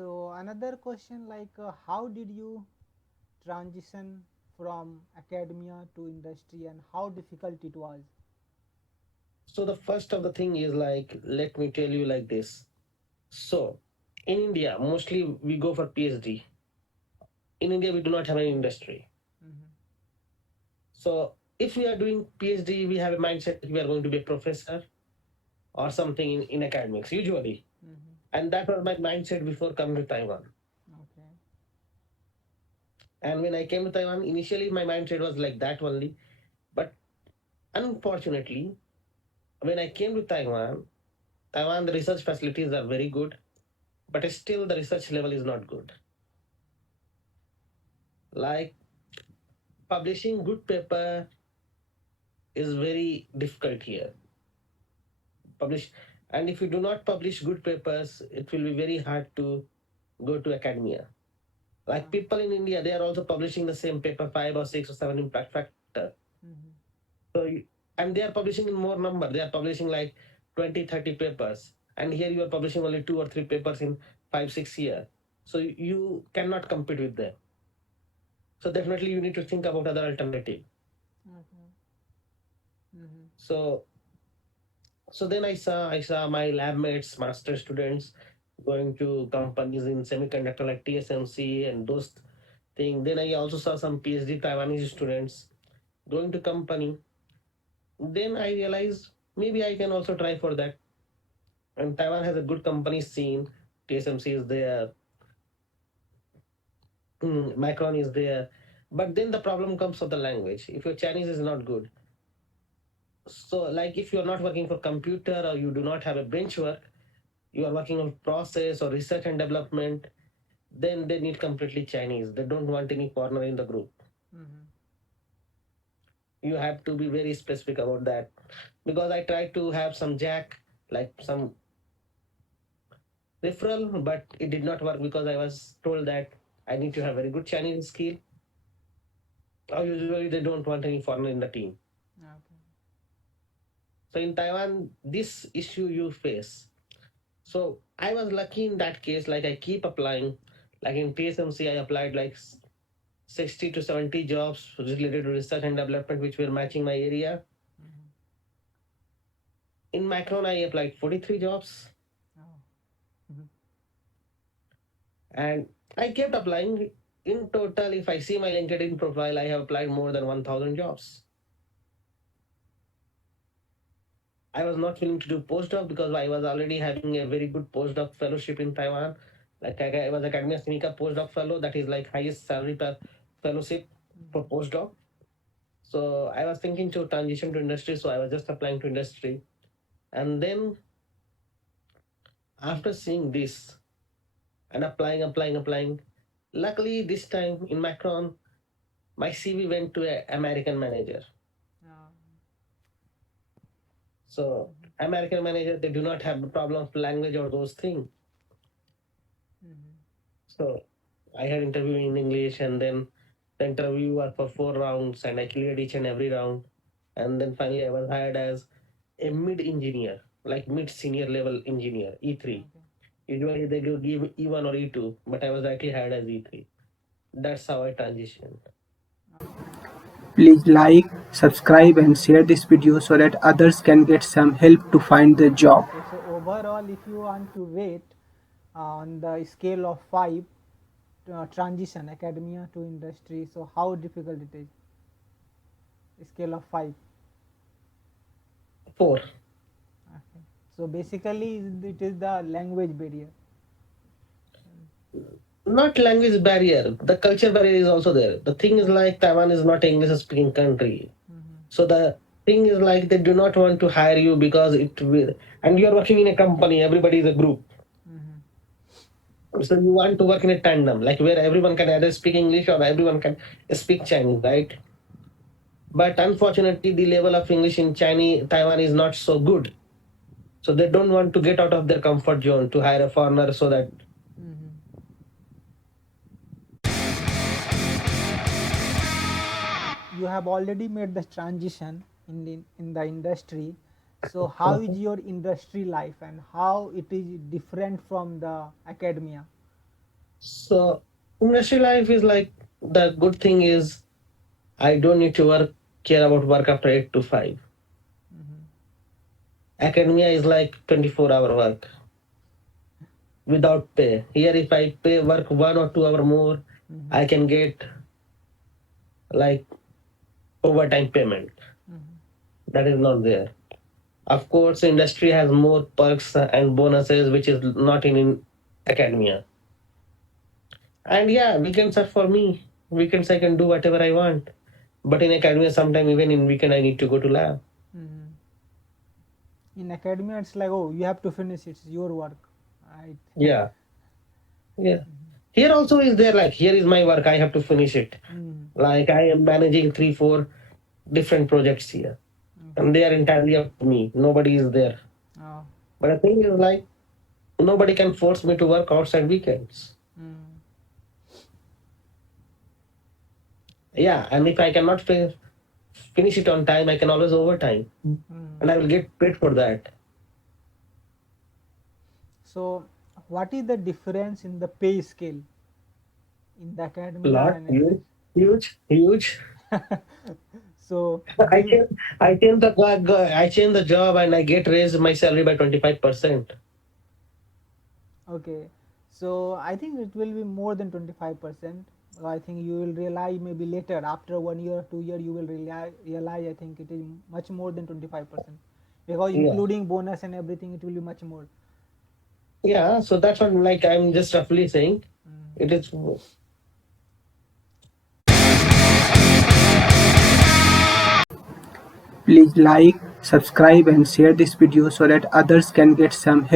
So another question like how did you transition from academia to industry and how difficult it was? So the first of the thing is like, let me tell you like this. So in India, mostly we go for PhD. In India, we do not have any industry. Mm-hmm. So if we are doing PhD, we have a mindset like we are going to be a professor or something in academics usually. Mm-hmm. And that was my mindset before coming to Taiwan. Okay. And when I came to Taiwan, initially my mindset was like that only. But unfortunately, when I came to Taiwan, the research facilities are very good, but still the research level is not good. Like publishing good paper is very difficult here. Publish, and if you do not publish good papers, it will be very hard to go to academia. Like Yeah. people in India, they are also publishing the same paper, 5 or 6 or 7 impact factor. Mm-hmm. So and they are publishing in more number. They are publishing like 20, 30 papers, and here you are publishing only 2 or 3 papers in 5, 6 years. So you cannot compete with them. So definitely you need to think about other alternative. Okay. Mm-hmm. So then I saw my lab mates, master students going to companies in semiconductor like TSMC and those things. Then I also saw some PhD Taiwanese students going to company. Then I realized maybe I can also try for that. And Taiwan has a good company scene. TSMC is there, Macron is there. But then the problem comes of the language. If your Chinese is not good, so like if you're not working for computer or you do not have a bench work, you are working on process or research and development, then they need completely Chinese. They don't want any foreigner in the group. Mm-hmm. You have to be very specific about that. Because I tried to have some jack, like some referral, but it did not work because I was told that I need to have very good Chinese skill. Or usually they don't want any foreigner in the team. Okay. So in Taiwan, this issue you face. So I was lucky in that case. Like I keep applying. Like in TSMC, I applied like 60 to 70 jobs related to research and development, which were matching my area. Mm-hmm. In Macron, I applied 43 jobs, Oh. Mm-hmm. and I kept applying. In total, if I see my LinkedIn profile, I have applied more than 1,000 jobs. I was not willing to do postdoc because I was already having a very good postdoc fellowship in Taiwan. Like I was Academia Sinica postdoc fellow, that is like highest salary per fellowship for Mm-hmm. postdoc. So I was thinking to transition to industry, so I was just applying to industry. And then after seeing this and applying, luckily this time in Macron, my CV went to an American manager. Yeah. So Mm-hmm. American manager, they do not have the problem of language or those things. Mm-hmm. So I had interview in English, and then the interview was for 4 rounds, and I cleared each and every round. And then finally, I was hired as a mid engineer, like mid senior level engineer, E3. Okay. Usually they do give E1 or E2, but I was actually hired as E3. That's how I transitioned. Please like, subscribe and share this video so that others can get some help to find the job. Okay. So overall, if you want to rate on the scale of 5, transition academia to industry, so how difficult it is? Scale of 5. Four. Okay. So basically, it is the language barrier. Not language barrier. The culture barrier is also there. The thing is like Taiwan is not an English speaking country. Mm-hmm. So the thing is like they do not want to hire you because it will, and you are working in a company, everybody is a group. Mm-hmm. So you want to work in a tandem, like where everyone can either speak English or everyone can speak Chinese, right? But unfortunately, the level of English in Chinese Taiwan is not so good. So they don't want to get out of their comfort zone to hire a foreigner so that Mm-hmm. You have already made the transition in the industry. So how is your industry life and how it is different from the academia? So industry life is like, the good thing is I don't need to care about work after 8 to 5. Academia is like 24-hour work without pay. Here, if I pay work 1 or 2 hour more, I can get like overtime payment. That is not there. Of course, industry has more perks and bonuses, which is not in academia. And yeah, weekends are for me. Weekends I can do whatever I want. But in academia, sometime even in weekend, I need to go to lab. In academia, it's like, oh, you have to finish, it's your work, right? Yeah. Here also is there, like, here is my work, I have to finish it. Like, I am managing 3-4 different projects here, and they are entirely up to me. Nobody is there. But the thing is, like, nobody can force me to work outside weekends. Yeah, and if I cannot finish it on time, I can always overtime, and I will get paid for that. So what is the difference in the pay scale in the academia Lot, and huge. so I change the job and I get raised my salary by 25%. okay, so I think it will be more than 25%. I think you will realize maybe later, after 1 year, 2 year, you will realize I think it is much more than 25%, because including bonus and everything, it will be much more. Yeah, so that's what, like, I'm just roughly saying. It is. Please like, subscribe and share this video so that others can get some help.